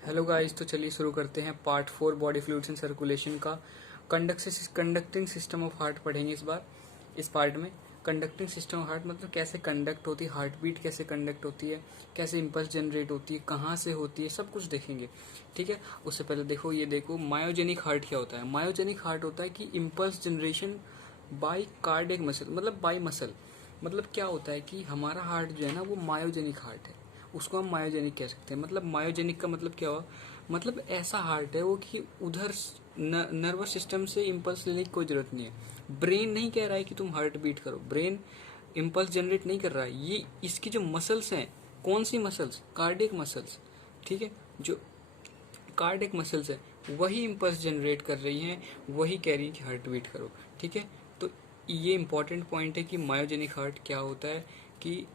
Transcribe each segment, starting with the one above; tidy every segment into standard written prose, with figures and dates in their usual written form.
Hello guys, तो चलिए शुरू करते हैं part 4 body fluids and circulation का। कंडक्टिंग सिस्टम ऑफ हार्ट पढ़ेंगे इस बार। इस पार्ट में कंडक्टिंग सिस्टम ऑफ हार्ट मतलब कैसे कंडक्ट होती है, हार्ट बीट कैसे कंडक्ट होती है, कैसे इंपल्स जनरेट होती है, कहाँ से होती है, सब कुछ देखेंगे। ठीक है, उससे पहले देखो, ये देखो मायोजेनिक हार्ट क्या होता है। मायोजेनिक हार्ट होता है कि impulse generation by cardiac muscle, मतलब बाय मसल। मतलब क्या होता है कि हमारा हार्ट जो है ना वो मायोजेनिक हार्ट है, उसको हम मायोजेनिक कह सकते हैं। मतलब मायोजेनिक का मतलब क्या हुआ, मतलब ऐसा हार्ट है वो कि उधर नर्वस सिस्टम से इम्पल्स लेने की कोई जरूरत नहीं है। ब्रेन नहीं कह रहा है कि तुम हार्ट बीट करो, ब्रेन इम्पल्स जनरेट नहीं कर रहा है। ये इसकी जो मसल्स हैं, कौन सी मसल्स, कार्डियक मसल्स, ठीक है, जो कार्डियक मसल्स है वही इम्पल्स जनरेट कर रही हैं, वही कह रही है कि हार्ट बीट करो। ठीक है, तो ये इंपॉर्टेंट पॉइंट है कि मायोजेनिक हार्ट क्या होता है कि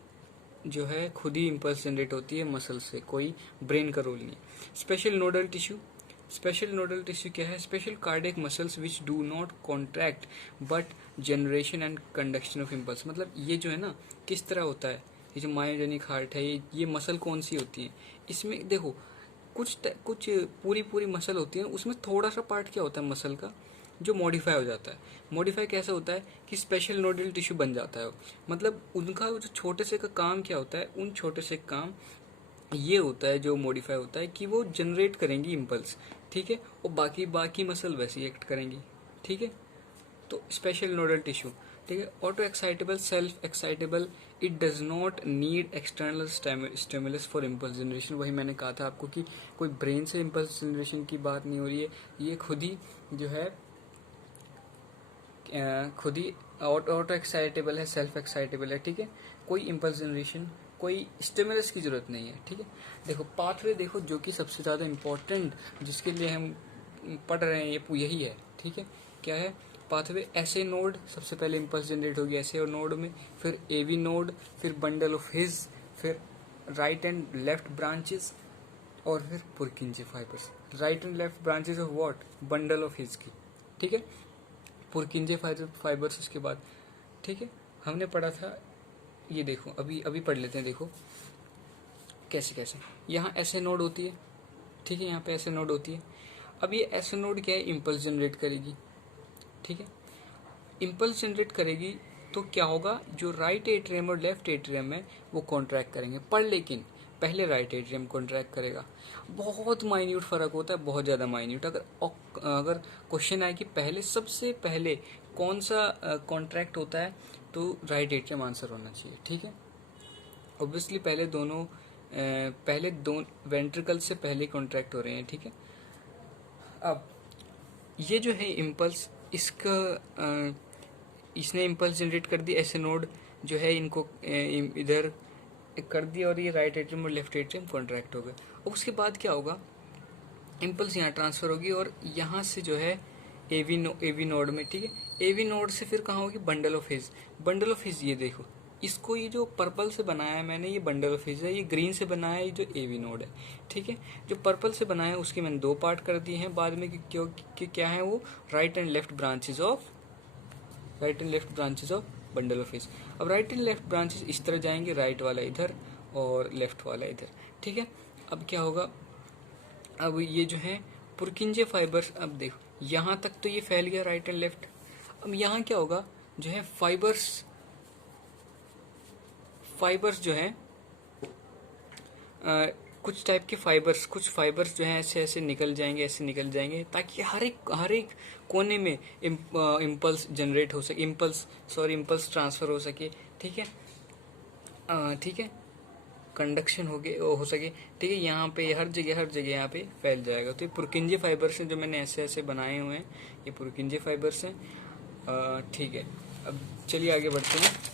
जो है खुद ही इम्पल्स जनरेट होती है मसल से, कोई ब्रेन का रोल नहीं। Special nodal tissue, special nodal tissue क्या है, special cardiac muscles which do not contract but generation and conduction of impulse. मतलब ये जो है ना किस तरह होता है, ये जो मायोजेनिक हार्ट है, ये मसल कौन सी होती है, इसमें देखो कुछ पूरी पूरी मसल होती है, उसमें थोड़ा सा पार्ट क्या होता है मसल का जो मॉडिफाई हो जाता है। मॉडिफाई कैसे होता है कि स्पेशल नोडल टिश्यू बन जाता है। मतलब उनका जो छोटे से का काम क्या होता है, उन छोटे से काम ये होता है जो मॉडिफाई होता है कि वो जनरेट करेंगी इम्पल्स। ठीक है, और बाकी बाकी मसल वैसे ही एक्ट करेंगी। ठीक है, तो स्पेशल नोडल टिश्यू, ठीक है। Auto excitable, self excitable, it does not need external stimulus for impulse generation. वही मैंने कहा था आपको कि कोई ब्रेन से इम्पल्स जनरेशन की बात नहीं हो रही है, ये खुद ही जो है खुद ही ऑटो एक्साइटेबल है, सेल्फ एक्साइटेबल है। ठीक है, कोई इम्पल्स जनरेशन, कोई स्टिमुलस की जरूरत नहीं है। ठीक है, देखो पाथवे देखो जो कि सबसे ज़्यादा इम्पोर्टेंट जिसके लिए हम पढ़ रहे हैं ये यही है। ठीक है, क्या है पाथवे, ऐसे नोड, सबसे पहले इम्पल्स जनरेट होगी ऐसे और नोड में, फिर एवी नोड, फिर बंडल ऑफ हिज, फिर राइट एंड लेफ्ट ब्रांचेस, और फिर पुरकिंजे fibres. Right and left branches of what, bundle of his की। ठीक है, पुरकिंजे फाइबर्स उसके बाद। ठीक है, हमने पढ़ा था, ये देखो अभी अभी पढ़ लेते हैं। देखो कैसे कैसे यहाँ ऐसे नोड होती है। ठीक है, यहाँ पे ऐसे नोड होती है। अब ये ऐसे नोड क्या है, इम्पल्स जनरेट करेगी। ठीक है, इम्पल्स जनरेट करेगी तो क्या होगा, जो राइट एट्रियम और लेफ्ट एट्रियम है वो कॉन्ट्रैक्ट करेंगे, पर लेकिन पहले राइट एट्रियम कॉन्ट्रैक्ट करेगा। बहुत माइन्यूट फर्क होता है, बहुत ज़्यादा माइन्यूट। अगर क्वेश्चन आए कि पहले, सबसे पहले कौन सा कॉन्ट्रैक्ट होता है, तो राइट एट्रियम आंसर होना चाहिए। ठीक है, ऑब्वियसली पहले दो वेंट्रिकल से पहले कॉन्ट्रैक्ट हो रहे हैं। ठीक है, अब ये जो है इम्पल्स, इसका इसने इम्पल्स जनरेट कर दी, ऐसे नोड जो है इनको इधर कर दिया और ये राइट एट्रियम और लेफ्ट एट्रियम कॉन्ट्रैक्ट हो गए। और उसके बाद क्या होगा, इम्पल्स यहाँ ट्रांसफर होगी और यहाँ से जो है एवी नोड में। ठीक है, एवी नोड से फिर कहाँ होगी, bundle of his. Bundle of his ये देखो, इसको ये जो पर्पल से बनाया है मैंने, ये बंडल ऑफ हिज है, ये ग्रीन से बनाया है, ये जो एवी नोड है। ठीक है, जो पर्पल से बनाया है उसके मैंने दो पार्ट कर दिए हैं बाद में कि क्या है वो, right and left branches of bundle of his. अब राइट एंड लेफ्ट ब्रांचेस इस तरह जाएंगे, राइट वाला इधर और लेफ्ट वाला इधर। ठीक है, अब क्या होगा, अब ये जो है पुरकिंजे फाइबर्स, अब देखो यहाँ तक तो ये फैल गया राइट एंड लेफ्ट। अब यहाँ क्या होगा, जो है फाइबर्स जो है कुछ टाइप के कुछ फाइबर्स जो है ऐसे ऐसे निकल जाएंगे, ऐसे निकल जाएंगे, ताकि हर एक कोने में इम्पल्स जनरेट हो सके, इम्पल्स ट्रांसफर हो सके। ठीक है, ठीक है, कंडक्शन हो सके। ठीक है, यहाँ पे हर जगह यहाँ पे फैल जाएगा। तो ये पुरकिंजे फाइबर्स हैं जो मैंने ऐसे ऐसे बनाए हुए हैं, ये पुरकिंजे फाइबर्स हैं। ठीक है, अब चलिए आगे बढ़ते हैं।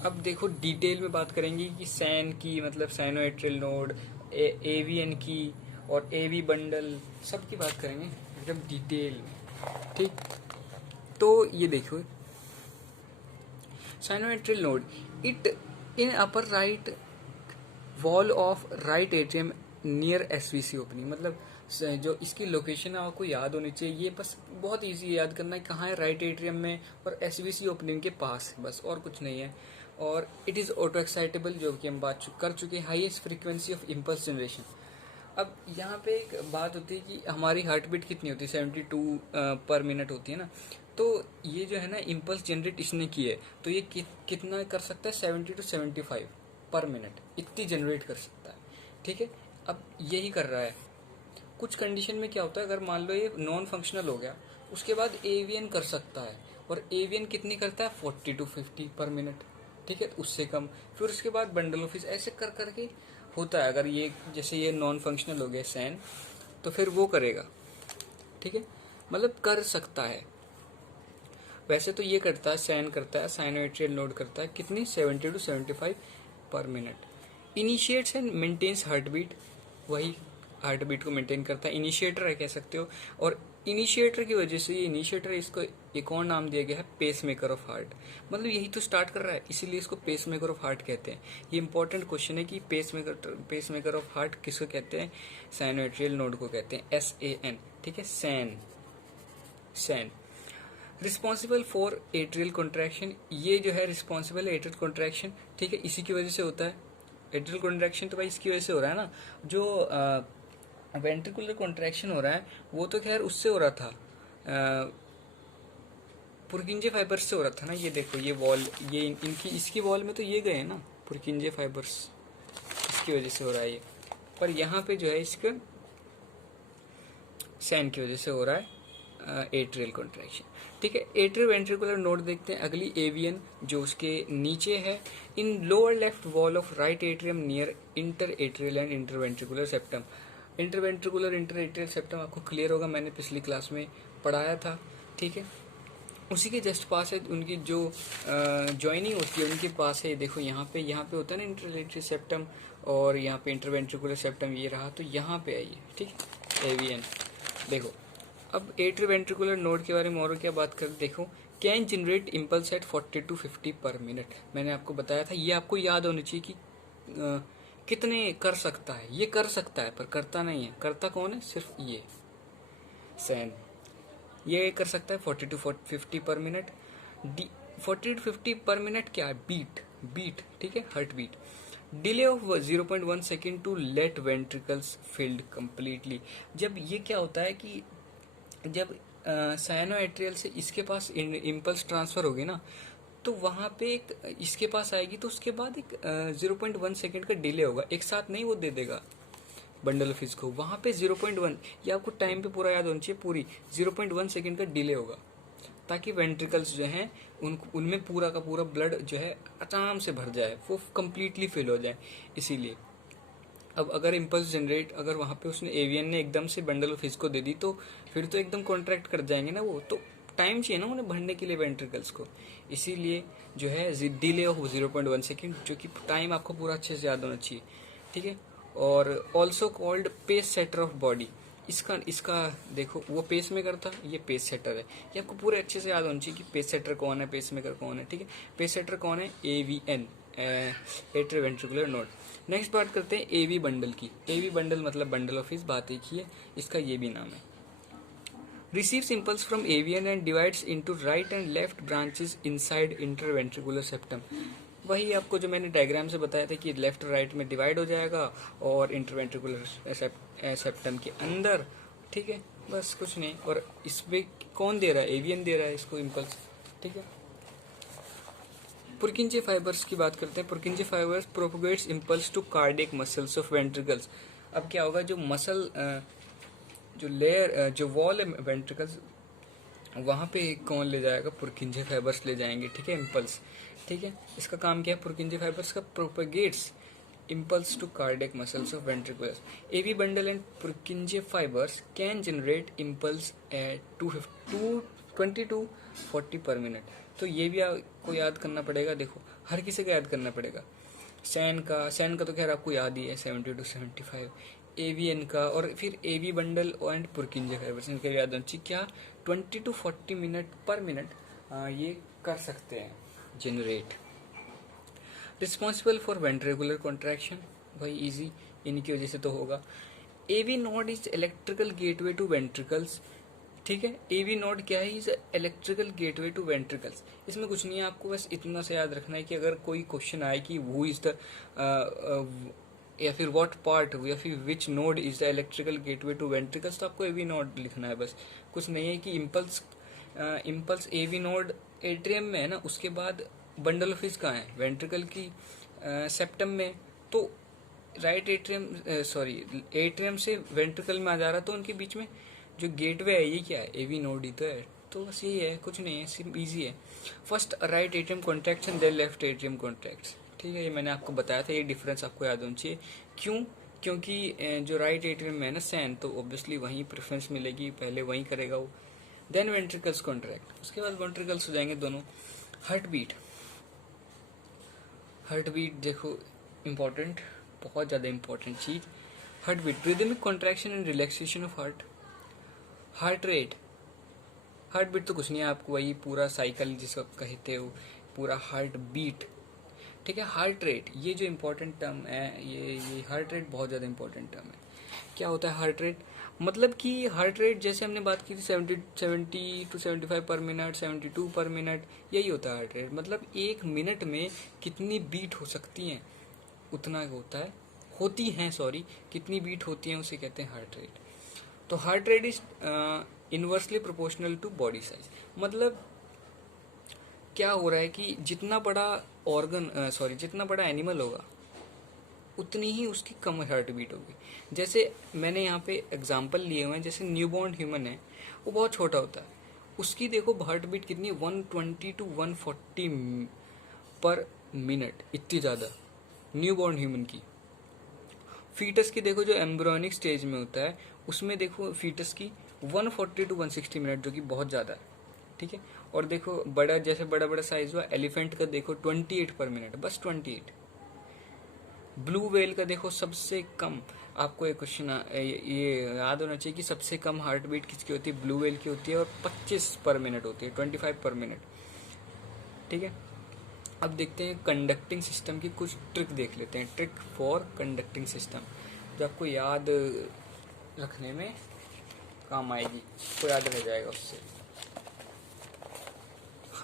अब देखो डिटेल में बात करेंगे कि सैन की, मतलब साइनोएट्रियल नोड, एवीएन की और एवी बंडल, सब की बात करेंगे एकदम डिटेल में। ठीक, तो ये देखो sinoatrial node, it in upper right wall of right atrium near SVC opening. मतलब जो इसकी लोकेशन है आपको याद होनी चाहिए, ये बस बहुत इजी याद करना है, कहाँ है, राइट एट्रियम में और एसवीसी ओपनिंग के पास, बस और कुछ नहीं है। और इट इज़ ऑटो एक्साइटेबल, जो कि हम बात कर चुके हैं, highest frequency of impulse generation. अब यहाँ पे एक बात होती है कि हमारी हार्ट बीट कितनी होती है, 72 पर मिनट होती है ना। तो ये जो है ना इम्पल्स जनरेट इसने की है, तो ये कितना कर सकता है, 70 to 75 पर मिनट, इतनी जनरेट कर सकता है। ठीक है, अब यही कर रहा है। कुछ कंडीशन में क्या होता है, अगर मान लो ये नॉन फंक्शनल हो गया, उसके बाद एवीएन कर सकता है, और एवीएन कितनी करता है, 40 to 50 पर मिनट। ठीक है, उससे कम। फिर उसके बाद बंडल ऑफिस, ऐसे कर करके होता है। अगर ये जैसे ये नॉन फंक्शनल हो गया सैन, तो फिर वो करेगा। ठीक है, मतलब कर सकता है। वैसे तो ये करता है, सैन करता है, साइनोएट्रियल नोड करता है कितनी, 70 to 75 पर मिनट। Initiates and maintains heart beat, वही हार्ट बीट को मेंटेन करता है, इनिशिएटर है कह सकते हो। और इनिशिएटर की वजह से, ये इनिशिएटर, इसको एक और नाम दिया गया है पेस मेकर ऑफ हार्ट। मतलब यही तो स्टार्ट कर रहा है, इसीलिए इसको पेस मेकर ऑफ हार्ट कहते हैं। ये इंपॉर्टेंट क्वेश्चन है कि पेस मेकर ऑफ हार्ट किसको कहते हैं, साइनोएट्रियल नोड को कहते हैं, SAN। ठीक है, SAN responsible for atrial contraction, ये जो है रिस्पॉन्सिबल है एट्रियल कॉन्ट्रैक्शन। ठीक है, इसी की वजह से होता है एट्रियल कॉन्ट्रैक्शन, तो भाई इसकी वजह से हो रहा है ना। जो वेंट्रिकुलर कॉन्ट्रैक्शन हो रहा है वो तो खैर उससे हो रहा था, पुरकिंजे फाइबर्स से हो रहा था ना। ये देखो, ये वॉल, ये इनकी इसकी वॉल में तो ये गए ना पुरकिंजे फाइबर्स, इसकी वजह से हो रहा है ये। पर यहाँ पे जो है इसका सैन की वजह से हो रहा है एट्रियल कॉन्ट्रैक्शन। ठीक है, एट्रियल वेंट्रिकुलर नोड देखते हैं अगली, एवियन, जो उसके नीचे है, इन lower left wall of right atrium near inter atrial and interventricular septum. Interventricular inter atrial septum आपको क्लियर होगा, मैंने पिछली क्लास में पढ़ाया था। ठीक है, उसी के जस्ट पास है उनकी जो ज्वाइनिंग होती है, उनके पास है। देखो यहाँ पे होता है ना इंटर एट्रियल सेप्टम, और यहाँ पे इंटरवेंट्रिकुलर सेप्टम ये रहा, तो यहाँ पे है ये। ठीक है, एवियन। देखो अब एट्रियोवेंट्रिकुलर नोड के बारे में और क्या बात कर, देखो can generate impulse at 40 to 50 पर मिनट। मैंने आपको बताया था, ये आपको याद होनी चाहिए कि कितने कर सकता है। ये कर सकता है पर करता नहीं है। करता कौन है, सिर्फ ये सैन। ये कर सकता है 40 to 50 पर मिनट। 40 to 50 पर मिनट क्या है, बीट। ठीक है, heart beat. Delay of 0.1 second to let ventricles filled completely. जब ये क्या होता है कि जब साइनोएट्रियल से इसके पास इम्पल्स ट्रांसफर होगी ना, तो वहां पे एक इसके पास आएगी, तो उसके बाद एक 0.1 सेकेंड का डिले होगा। एक साथ नहीं वो दे देगा बंडल ऑफ को, वहां पे 0.1, ये आपको टाइम पे पूरा याद होना चाहिए, पूरी 0.1 सेकेंड का डिले होगा, ताकि वेंट्रिकल्स जो हैं उनमें पूरा का पूरा ब्लड जो है आराम से भर जाए, वो कंप्लीटली फिल हो जाए। इसीलिए अब अगर इम्पल्स जनरेट, अगर वहाँ पे उसने एवियन ने एकदम से बंडल ऑफ को दे दी, तो फिर तो एकदम कॉन्ट्रैक्ट कर जाएंगे ना वो, तो टाइम चाहिए ना उन्हें भरने के लिए वेंट्रिकल्स को। इसीलिए जो है डिले ऑफ 0.1 सेकेंड, जो कि टाइम आपको पूरा अच्छे से याद होना चाहिए। ठीक है, और also called pace setter of body. इसका देखो, वो पेस मेकर था, ये पेस सेटर है। ये आपको पूरे अच्छे से याद होना चाहिए कि पेस सेटर कौन है, पेस मेकर कौन है। ठीक है, पेस सेटर कौन है, AVN, एट्रियोवेंट्रिकुलर नोड। नेक्स्ट बात करते हैं एवी बंडल की। एवी बंडल मतलब बंडल ऑफ हिज, बात एक ही है, इसका ये भी नाम है। Receives impulse from avian and divides into right and left branches inside interventricular septum. वही आपको जो मैंने डायग्राम से बताया था कि लेफ्ट राइट में डिवाइड हो जाएगा, और इंटरवेंट्रिकुलर सेप्टम के अंदर। ठीक है, बस कुछ नहीं। और इसमें कौन दे रहा है, एवियन दे रहा है इसको इम्पल्स। ठीक है, पुरकिंजे फाइबर्स की बात करते हैं। Purkinje fibers propagates impulse to cardiac muscles of ventricles. अब क्या होगा, जो मसल, जो लेयर, जो वॉल है वेंट्रिकल्स, वहाँ पे कौन ले जाएगा, पुरकिंजे फाइबर्स ले जाएंगे। ठीक है, इम्पल्स। ठीक है, इसका काम क्या है, पुरकिंजे फाइबर्स का propagates impulse to cardiac muscles of ventricles. AV bundle and Purkinje fibers can generate impulse at 20 to 40 पर मिनट। तो ये भी आपको याद करना पड़ेगा। देखो, हर किसी का याद करना पड़ेगा। सैन का तो खैर आपको याद ही है, 70 to 75। AVN का, और फिर AV बंडल एंड पुरकिंजे फाइबर्स, इनका याद होना चाहिए क्या, 20 to 40 मिनट पर मिनट ये कर सकते हैं generate. Responsible for ventricular contraction, भाई इजी, इनकी वजह से तो होगा। AV node is electrical gateway to ventricles. ठीक है, एवी नोड क्या है, is electrical gateway to ventricles. इसमें कुछ नहीं है, आपको बस इतना से याद रखना है कि अगर कोई क्वेश्चन आए कि वो इज द या फिर व्हाट पार्ट या फिर which node is the electrical gateway to ventricles, तो आपको एवी नोड लिखना है बस, कुछ नहीं है कि इम्पल्स एवी नोड एट्रियम में है ना, उसके बाद बंडल ऑफ हिज कहाँ है, वेंट्रिकल की सेप्टम में, तो राइट एट्रियम एट्रियम से वेंट्रिकल में आ जा रहा, तो उनके बीच में जो गेटवे है ये क्या है, एवी नोड ही तो है। तो बस यही है, कुछ नहीं है, सिर्फ ईजी है। First right atrium contracts and then left atrium contracts, ठीक है, ये मैंने आपको बताया था, ये डिफरेंस आपको याद होना चाहिए। क्यों? क्योंकि जो राइट एट्रियम में है ना सैन, तो ऑब्वियसली वहीं प्रेफरेंस मिलेगी, पहले वहीं करेगा वो। देन वेंट्रिकल्स कॉन्ट्रैक्ट, उसके बाद वेंट्रिकल्स हो जाएंगे दोनों। हार्ट बीट, हार्ट बीट देखो इम्पोर्टेंट, बहुत ज़्यादा इम्पोर्टेंट चीज़। Heart beat, rhythmic contraction and relaxation of heart. Heart rate, heart beat तो कुछ नहीं है, आपको वही पूरा साइकिल जिसको आप कहते हो, पूरा हार्ट बीट, ठीक है। हार्ट रेट, ये जो इम्पोर्टेंट टर्म है, ये हार्ट रेट बहुत ज़्यादा इम्पोर्टेंट टर्म है। क्या होता है हार्ट रेट? मतलब कि हार्ट रेट जैसे हमने बात की थी 70 to 75 पर मिनट, 72 पर मिनट, यही होता है हार्ट रेट। मतलब एक मिनट में कितनी बीट हो सकती हैं, उतना होता है, होती हैं सॉरी, कितनी बीट होती हैं उसे कहते हैं हार्ट रेट। तो heart rate is inversely proportional to body size. मतलब क्या हो रहा है कि जितना बड़ा ऑर्गन जितना बड़ा एनिमल होगा उतनी ही उसकी कम हार्ट बीट होगी। जैसे मैंने यहाँ पे एग्जांपल लिए हुए हैं, जैसे न्यूबॉर्न ह्यूमन है, वो बहुत छोटा होता है, उसकी देखो हार्ट बीट कितनी, 120 to 140 पर मिनट, इतनी ज़्यादा न्यूबॉर्न ह्यूमन की। फीटस की देखो जो एम्ब्रियोनिक स्टेज में होता है, उसमें देखो फीटस की 140 to 160 मिनट, जो कि बहुत ज़्यादा है, ठीक है। और देखो बड़ा, जैसे बड़ा बड़ा साइज हुआ एलिफेंट का, देखो 28 पर मिनट, बस 28। ब्लू वेल का देखो सबसे कम, आपको एक क्वेश्चन ये याद होना चाहिए कि सबसे कम हार्ट बीट किसकी होती है, ब्लू वेल की होती है, और 25 पर मिनट होती है, 25 पर मिनट, ठीक है। अब देखते हैं कंडक्टिंग सिस्टम की कुछ ट्रिक देख लेते हैं, ट्रिक फॉर कंडक्टिंग सिस्टम, जो आपको याद रखने में काम आएगी, तो याद रह जाएगा उससे।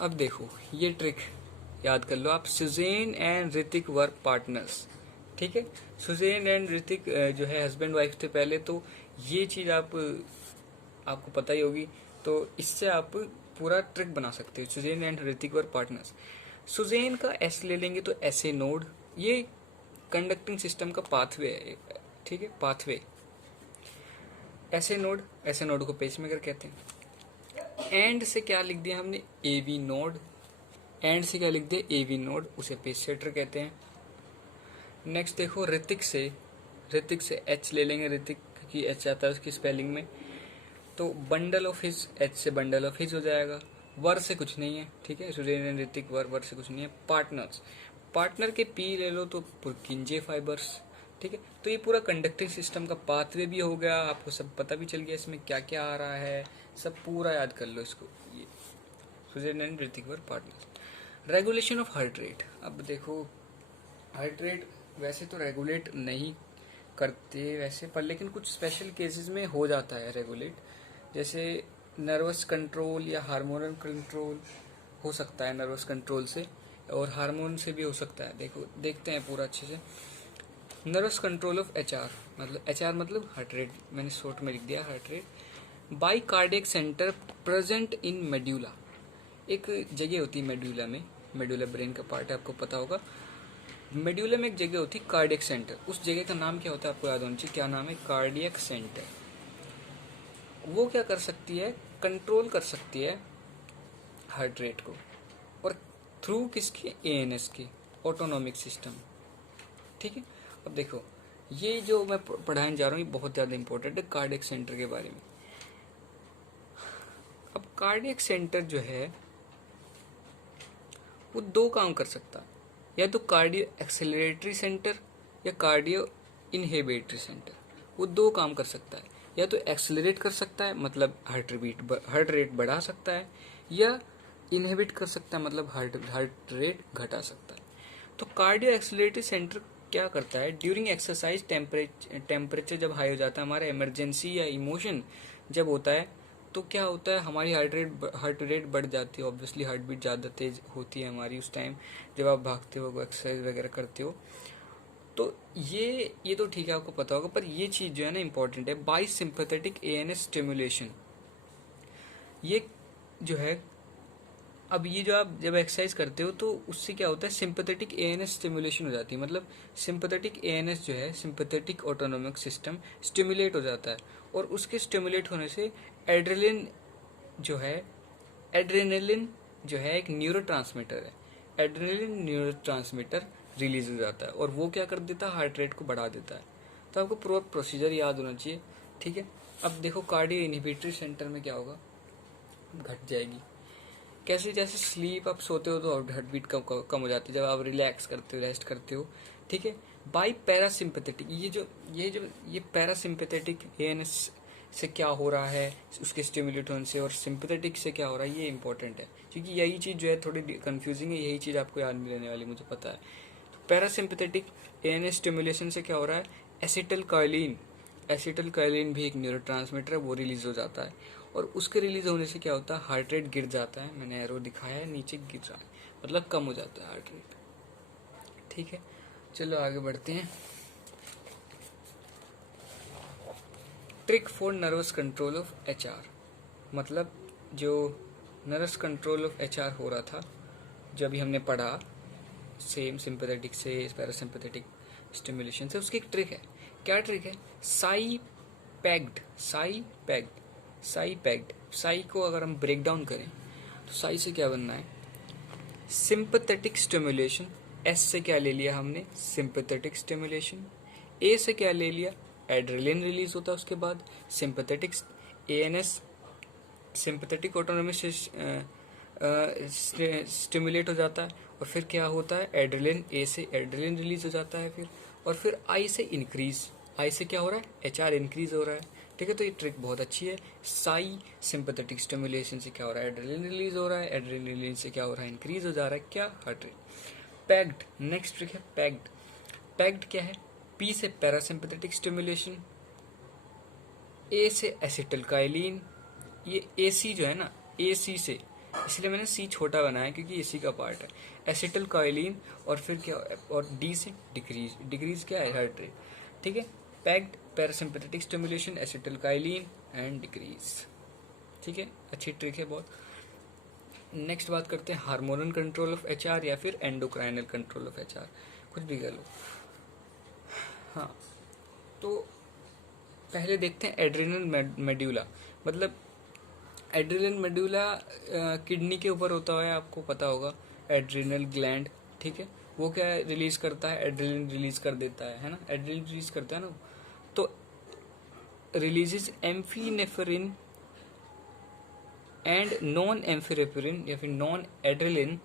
अब देखो ये ट्रिक याद कर लो आप, Sussanne and Hrithik were partners, ठीक है। सुजैन एंड ऋतिक जो है हस्बैंड वाइफ थे पहले, तो ये चीज़ आपको पता ही होगी, तो इससे आप पूरा ट्रिक बना सकते हो। Sussanne and Hrithik were partners, Sussanne का एस ले लेंगे तो ऐसे नोड, ये कंडक्टिंग सिस्टम का पाथवे है, ठीक है, पाथवे। ऐसे नोड को पेसमेकर कहते हैं। एंड से क्या लिख दिया हमने, एवी नोड, एंड से क्या लिख दिया, एवी नोड, उसे पेस सेटर कहते हैं। नेक्स्ट देखो ऋतिक से एच ले लेंगे, ऋतिक की एच आता है उसकी स्पेलिंग में, तो बंडल ऑफ हिज, एच से बंडल ऑफ हिज हो जाएगा। वर से कुछ नहीं है, ठीक है, सुजैन ऋतिक वर से कुछ नहीं है। पार्टनर्स, पार्टनर के पी ले लो तो पुरकिंजे फाइबर्स, ठीक है। तो ये पूरा कंडक्टिंग सिस्टम का पाथवे भी हो गया, आपको सब पता भी चल गया इसमें क्या क्या आ रहा है, सब पूरा याद कर लो इसको। ये Sussanne and Hrithik were partners. Regulation of heart rate, अब देखो हार्ट रेट वैसे तो रेगुलेट नहीं करते वैसे, पर लेकिन कुछ स्पेशल केसेस में हो जाता है रेगुलेट, जैसे नर्वस कंट्रोल या हार्मोनल कंट्रोल हो सकता है, नर्वस कंट्रोल से और हार्मोन से भी हो सकता है। देखो देखते हैं पूरा अच्छे से। नर्वस कंट्रोल ऑफ एचआर, मतलब एचआर मतलब हार्ट रेट, मैंने शॉर्ट में लिख दिया heart rate. By cardiac centre present in medulla, एक जगह होती है मेड्यूला में, मेड्यूला ब्रेन का पार्ट है, आपको पता होगा। मेड्यूला में एक जगह होती है कार्डियक सेंटर, उस जगह का नाम क्या होता है आपको याद होना चाहिए, क्या नाम है, कार्डियक सेंटर। वो क्या कर सकती है, कंट्रोल कर सकती है हार्ट रेट को, और थ्रू किसके, एएनएस के, ऑटोनॉमिक सिस्टम, ठीक है। अब देखो ये जो मैं पढ़ाने जा रहा हूँ ये बहुत ज़्यादा इंपॉर्टेंट है कार्डियक सेंटर के बारे में। अब कार्डियक सेंटर जो है वो दो काम कर सकता है, या तो कार्डियो एक्सेलरेटरी सेंटर या कार्डियो इनहिबिटरी सेंटर, वो दो काम कर सकता है। या तो एक्सेलरेट कर सकता है, मतलब हार्ट रेट बढ़ा सकता है, या इनहिबिट कर सकता है, मतलब हार्ट रेट घटा सकता है। तो कार्डियो एक्सेलरेटरी सेंटर क्या करता है, ड्यूरिंग एक्सरसाइज टेम्परेचर जब हाई हो जाता है, हमारा इमरजेंसी या इमोशन जब होता है, तो क्या होता है, हमारी हार्ट रेट बढ़ जाती है, ऑब्वियसली हार्ट बीट ज़्यादा तेज होती है हमारी उस टाइम जब आप भागते हो, एक्सरसाइज वगैरह करते हो। तो ये तो ठीक है, आपको पता होगा, पर ये चीज़ जो है ना इम्पोर्टेंट है, बाई सिंपैथेटिक एएनएस स्टिमुलेशन। ये जो है, अब ये जो आप जब एक्सरसाइज करते हो तो उससे क्या होता है, सिंपैथेटिक एएनएस स्टिमुलेशन हो जाती है। मतलब सिंपैथेटिक एएनएस जो है, सिंपैथेटिक ऑटोनोमिक सिस्टम स्टिमुलेट हो जाता है, और उसके स्टिमुलेट होने से एड्रेलिन जो है, एड्रेनलिन जो है एक न्यूरोट्रांसमीटर है, एड्रेनलिन न्यूरोट्रांसमीटर रिलीज हो जाता है, और वो क्या कर देता है, हार्ट रेट को बढ़ा देता है। तो आपको पूरा प्रोसीजर याद होना चाहिए, ठीक है। अब देखो कार्डियो इनहिबिटरी सेंटर में क्या होगा, घट जाएगी। कैसे, जैसे स्लीप, आप सोते हो तो हार्ट बीट कम हो जाती है, जब आप रिलैक्स करते हो, रेस्ट करते हो, ठीक है। बाई पैरासिम्पथेटिक, ये पैरासिम्पथेटिक एएनएस से क्या हो रहा है, उसके स्टिमुलेट होने से, और सिंपथेटिक से क्या हो रहा है, ये इंपॉर्टेंट है, क्योंकि यही चीज़ जो है थोड़ी कंफ्यूजिंग है, यही चीज़ आपको याद नहीं रहने वाली, मुझे पता है। तो पैरासिम्पथेटिक एएनएस स्टिमुलेशन से क्या हो रहा है, एसिटिलकोलिन भी एक न्यूरोट्रांसमीटर है, वो रिलीज हो जाता है, और उसके रिलीज होने से क्या होता है, हार्ट रेट गिर जाता है। मैंने एरो दिखाया है, नीचे गिर रहा है, मतलब कम हो जाता है हार्ट रेट, ठीक है। चलो आगे बढ़ते हैं। Trick for nervous control of HR, मतलब जो नर्वस कंट्रोल ऑफ एचआर हो रहा था, जो अभी हमने पढ़ा, सेम सिंपैथेटिक से पैरासिम्पैथेटिक स्टिमुलेशन से, उसकी एक ट्रिक है। क्या ट्रिक है, साई पैक्ड, साई को अगर हम ब्रेक डाउन करें तो साई से क्या बनना है, सिंपैथेटिक स्टिमुलेशन। एस से क्या ले लिया हमने, सिंपैथेटिक स्टिमुलेशन। ए से क्या ले लिया, एड्रेलिन रिलीज होता है, उसके बाद sympathetic ANS, sympathetic autonomic stimulate हो जाता है, और फिर क्या होता है, एड्रेलिन, ए से एड्रेलिन रिलीज हो जाता है, फिर आई से इंक्रीज, आई से क्या हो रहा है, एचआर इंक्रीज हो रहा है, ठीक है। तो ये ट्रिक बहुत अच्छी है। साई सिंपैथेटिक स्टिमुलेशन से क्या हो रहा है, एड्रेलिन रिलीज हो रहा है, एड्रेलिन रिलीज से क्या हो रहा है, इंक्रीज हो जा रहा है, क्या, heart rate. Packed, next trick है पैक्ड। पैक्ड क्या है, पी से पैरासिम्पैथेटिक स्टिमुलेशन, ए से एसिटिलकोलिन, ये ए सी जो है ना, ए सी से, इसलिए मैंने सी छोटा बनाया क्योंकि इसी का पार्ट है, एसिटिलकोलिन, और फिर क्या, और डी से डिक्रीज, डिक्रीज क्या है, हार्ट रेट, ठीक है। Packed parasympathetic stimulation, acetylcholine and decrease, ठीक है, अच्छी ट्रिक है बहुत। नेक्स्ट बात करते हैं हार्मोनल कंट्रोल ऑफ एचआर या फिर एंडोक्राइनल कंट्रोल ऑफ एचआर, कुछ भी कर लो। हाँ, तो पहले देखते हैं एड्रिनल मेड्यूला, मतलब एड्रिनल मेड्यूला किडनी के ऊपर होता है, आपको पता होगा, एड्रिनल ग्लैंड, ठीक है। वो क्या रिलीज करता है, एड्रिनल रिलीज कर देता है ना, एड्रिनल रिलीज करता है ना, तो रिलीजेस एम्फीनेफ्रिन एंड नॉन एम्फीनेफ्रिन या फिर नॉन एड्रेलिन।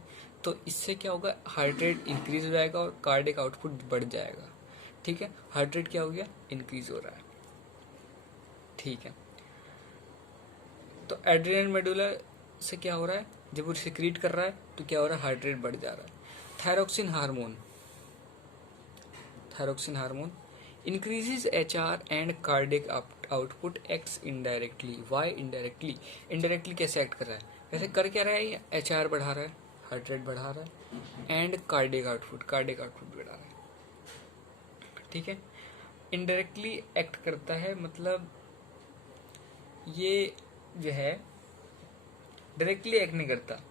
तो इससे क्या होगा, हार्ट रेट इंक्रीज हो जाएगा और कार्डियक आउटपुट बढ़ जाएगा, ठीक है। हार्ट रेट क्या हो गया, इंक्रीज हो रहा है, ठीक है। तो एड्रिनल मेडुला से क्या हो रहा है, जब वो सिक्रीट कर रहा है तो क्या हो रहा है, हार्ट रेट बढ़ जा रहा है। Thyroxine hormone, thyroxine hormone increases HR and cardiac output acts indirectly. Why indirectly, indirectly कैसे एक्ट कर रहा है, वैसे कर क्या रहा है, एचआर बढ़ा रहा है, हार्ट रेट बढ़ा रहा है, एंड कार्डियक आउटपुट बढ़ा रहा है, ठीक है। इनडायरेक्टली एक्ट करता है, मतलब ये जो है डायरेक्टली एक्ट नहीं करता।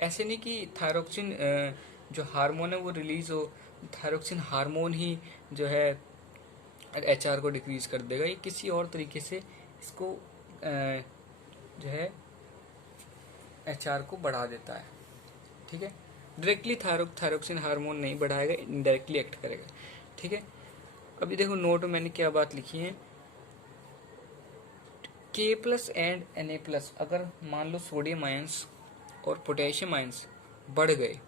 ऐसे नहीं कि थायरोक्सिन जो हार्मोन है वो रिलीज हो, थायरोक्सिन हार्मोन ही जो है एचआर को डिक्रीज कर देगा, ये किसी और तरीके से इसको जो है एचआर को बढ़ा देता है, ठीक है। डायरेक्टली थायरोक्सिन हार्मोन नहीं बढ़ाएगा, इनडायरेक्टली एक्ट करेगा, ठीक है। अभी देखो नोट में मैंने क्या बात लिखी है, के प्लस एंड Na प्लस, अगर मान लो सोडियम आयंस और पोटेशियम आयंस बढ़ गए,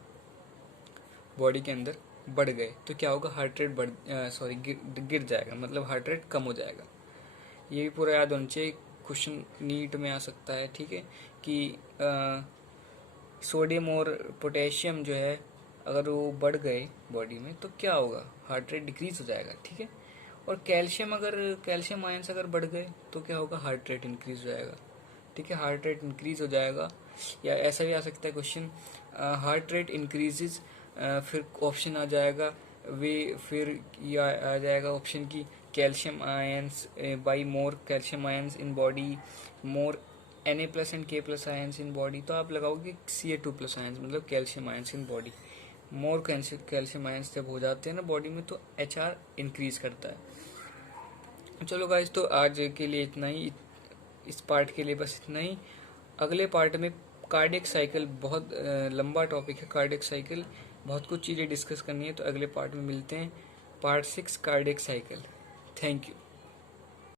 बॉडी के अंदर बढ़ गए, तो क्या होगा, हार्ट रेट गिर जाएगा, मतलब हार्ट रेट कम हो जाएगा। ये भी पूरा याद होना चाहिए, क्वेश्चन नीट में आ सकता है, ठीक है, कि सोडियम और पोटेशियम जो है अगर वो बढ़ गए बॉडी में तो क्या होगा, हार्ट रेट डिक्रीज हो जाएगा, ठीक है। और कैल्शियम आयंस अगर बढ़ गए तो क्या होगा, हार्ट रेट इंक्रीज हो जाएगा, ठीक है, हार्ट रेट इंक्रीज हो जाएगा। या ऐसा भी आ सकता है क्वेश्चन, हार्ट रेट इंक्रीजेज फिर ऑप्शन आ जाएगा फिर ये आ जाएगा ऑप्शन की calcium ions by more calcium ions in body, more Na+ and K+ ions in body. तो आप लगाओगे Ca2+ आयंस, मतलब calcium ions in body. More calcium ions जब हो जाते हैं ना बॉडी में तो HR इंक्रीज करता है। चलो गाइज, तो आज के लिए इतना ही, इस पार्ट के लिए बस इतना ही। अगले पार्ट में कार्डियक साइकिल, बहुत लंबा टॉपिक है कार्डियक साइकिल, बहुत कुछ चीज़ें डिस्कस करनी है, तो अगले पार्ट में मिलते हैं। Part 6 cardiac cycle. Thank you.